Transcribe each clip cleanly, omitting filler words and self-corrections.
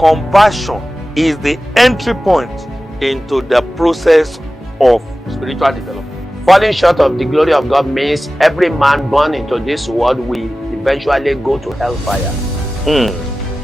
Compassion is the entry point into the process of spiritual development. Falling short of the glory of God means every man born into this world will eventually go to hellfire.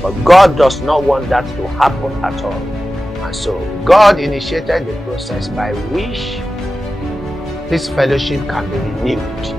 But God does not want that to happen at all. And so God initiated the process by which this fellowship can be renewed.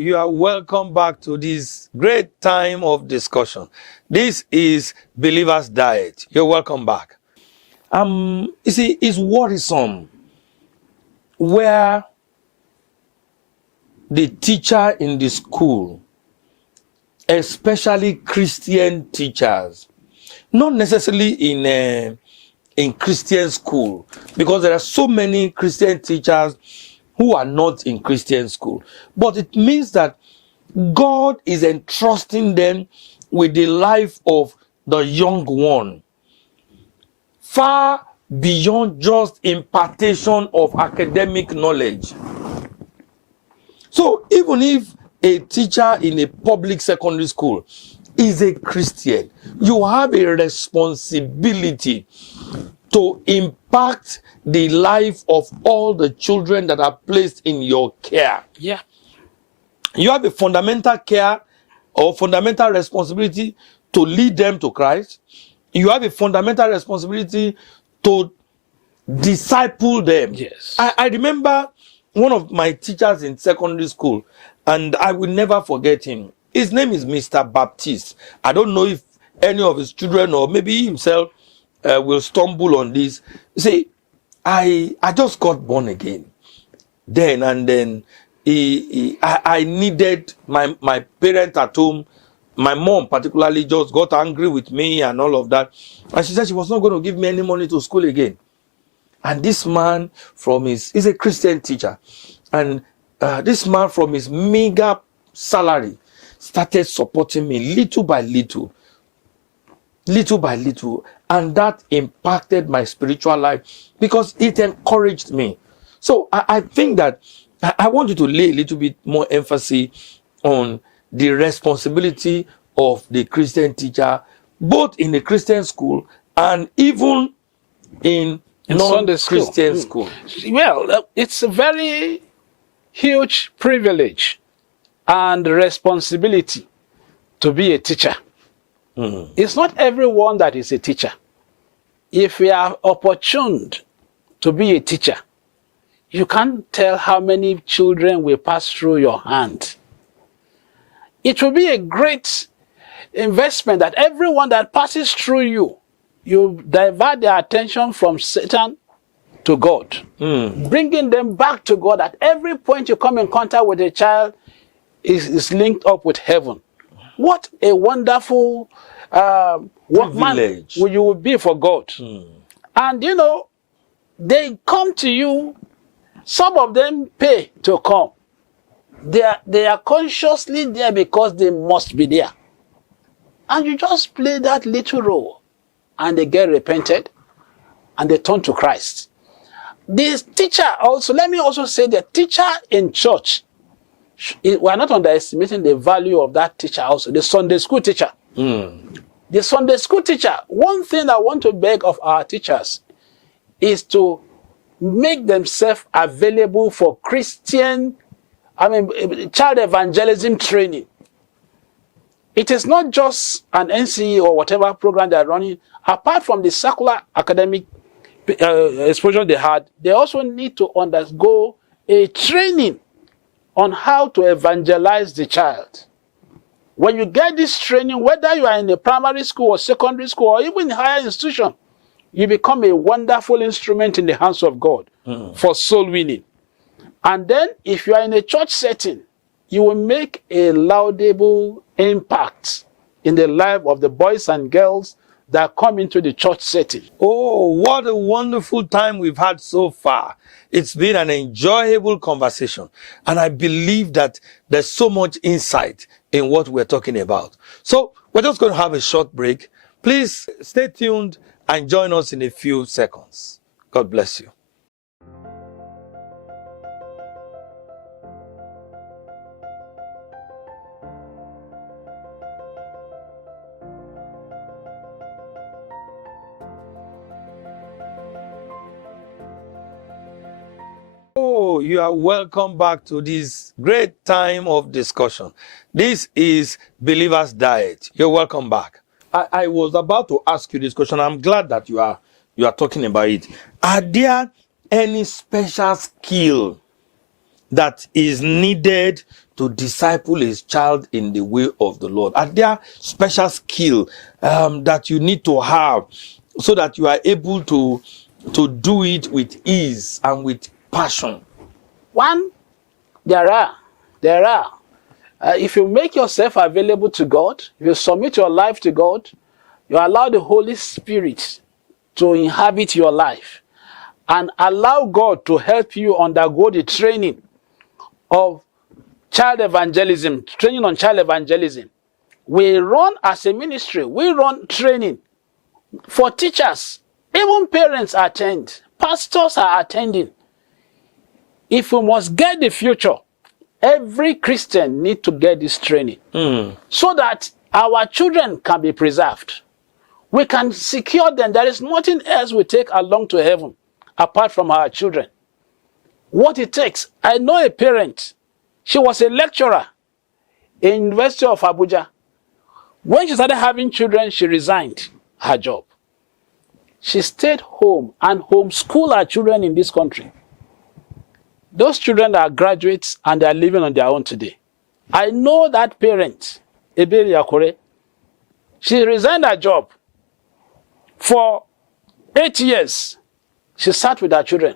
You are welcome back to this great time of discussion. This is Believer's Diet. You're welcome back. You see, it's worrisome where the teacher in the school, especially Christian teachers, not necessarily in Christian school, because there are so many Christian teachers who are not in Christian school. But it means that God is entrusting them with the life of the young one, far beyond just impartation of academic knowledge. So even if a teacher in a public secondary school is a Christian, you have a responsibility to impact the life of all the children that are placed in your care. Yeah. You have a fundamental care or fundamental responsibility to lead them to Christ. You have a fundamental responsibility to disciple them. Yes. I remember one of my teachers in secondary school, and I will never forget him. His name is Mr. Baptiste. I don't know if any of his children or maybe he himself will stumble on this. See, I just got born again then, and then I needed my parent at home. My mom particularly just got angry with me and all of that, and she said she was not going to give me any money to school again. And this man he's a Christian teacher, and this man from his meager salary started supporting me little by little, and that impacted my spiritual life because it encouraged me. So I think that I want you to lay a little bit more emphasis on the responsibility of the Christian teacher, both in the Christian school and even in non-Christian school. Well, it's a very huge privilege and responsibility to be a teacher. It's not everyone that is a teacher. If we are opportuned to be a teacher, you can't tell how many children will pass through your hand. It will be a great investment that everyone that passes through you divert their attention from Satan to God, bringing them back to God. At every point you come in contact with a child is linked up with heaven. What a wonderful workman you will be for God. And you know, they come to you, some of them pay to come. They are consciously there because they must be there. And you just play that little role, and they get repented, and they turn to Christ. This teacher also, let me also say, the teacher in church, we are not underestimating the value of that teacher also, the Sunday school teacher. The Sunday school teacher, one thing I want to beg of our teachers is to make themselves available for child evangelism training. It is not just an NCE or whatever program they are running. Apart from the secular academic exposure they had, they also need to undergo a training on how to evangelize the child. When you get this training, whether you are in a primary school or secondary school or even in higher institution, you become a wonderful instrument in the hands of God for soul winning. And then if you are in a church setting, you will make a laudable impact in the life of the boys and girls that come into the church setting. Oh, what a wonderful time we've had so far. It's been an enjoyable conversation. And I believe that there's so much insight in what we're talking about. So we're just going to have a short break. Please stay tuned and join us in a few seconds. God bless you. So you are welcome back to this great time of discussion. This is Believer's Diet. You're welcome back. I was about to ask you this question. I'm glad that you are talking about it. Are there any special skill that is needed to disciple his child in the way of the Lord? Are there special skill that you need to have so that you are able to do it with ease and with passion? One, there are. If you make yourself available to God, if you submit your life to God, you allow the Holy Spirit to inhabit your life and allow God to help you undergo the training of child evangelism, training on child evangelism. We run as a ministry, we run training for teachers. Even parents attend, pastors are attending. If we must get the future, every Christian needs to get this training so that our children can be preserved. We can secure them. There is nothing else we take along to heaven apart from our children. What it takes. I know a parent. She was a lecturer in University of Abuja. When she started having children, she resigned her job. She stayed home and homeschooled her children in this country. Those children are graduates and they are living on their own today. I know that parent, Ebeli Akore. She resigned her job. For 8 years, she sat with her children.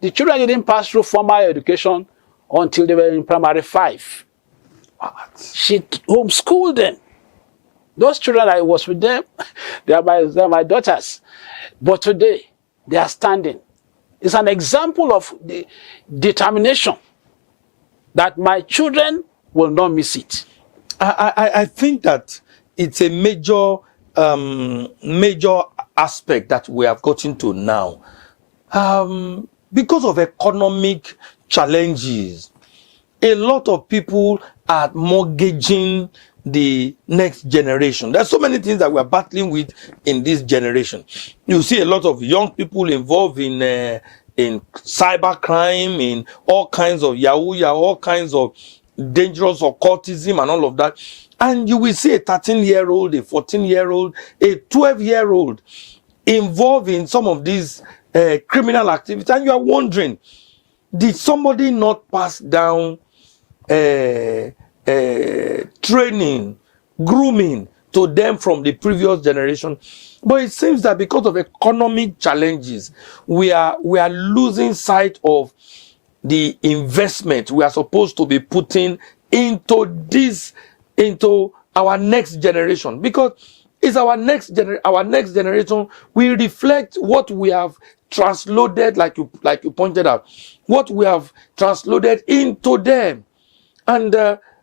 The children didn't pass through formal education until they were in primary 5. What? She homeschooled them. Those children, I was with them, they are my daughters. But today, they are standing. It's an example of the determination that my children will not miss it. I think that it's a major aspect that we have gotten to now. Because of economic challenges, a lot of people are mortgaging the next generation. There's so many things that we are battling with in this generation. You see a lot of young people involved in cyber crime, in all kinds of yahoo, all kinds of dangerous occultism and all of that. And you will see a 13-year-old, a 14-year-old, a 12-year-old involved in some of these criminal activities. And you are wondering, did somebody not pass down training, grooming to them from the previous generation? But it seems that because of economic challenges, we are losing sight of the investment we are supposed to be putting into our next generation, because it's our next generation. We reflect what we have transloaded, like you pointed out, what we have transloaded into them. And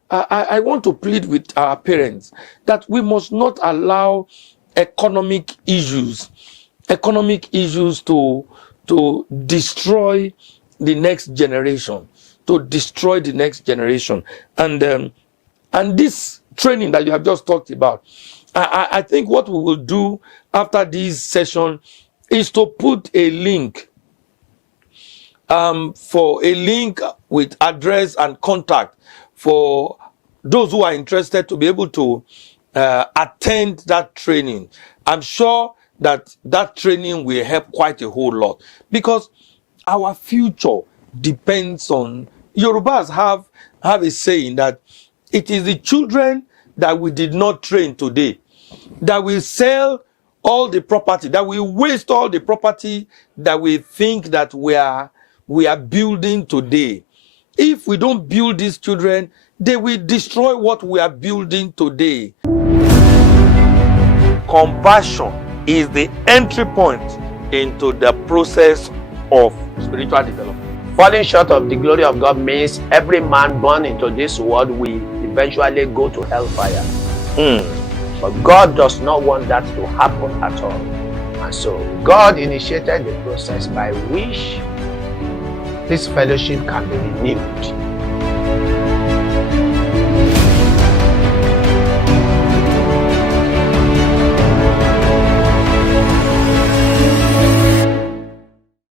I want to plead with our parents that we must not allow economic issues to destroy the next generation, and this training that you have just talked about, I think what we will do after this session is to put a link with address and contact for those who are interested to be able to attend that training. I'm sure that training will help quite a whole lot, because our future depends on... Yorubas have a saying that it is the children that we did not train today that will sell all the property, that will waste all the property that we think that we are building today. If we don't build these children, they will destroy what we are building today. Compassion is the entry point into the process of spiritual development. Falling short of the glory of God means every man born into this world will eventually go to hellfire. But God does not want that to happen at all. And so God initiated the process by which this fellowship can be renewed.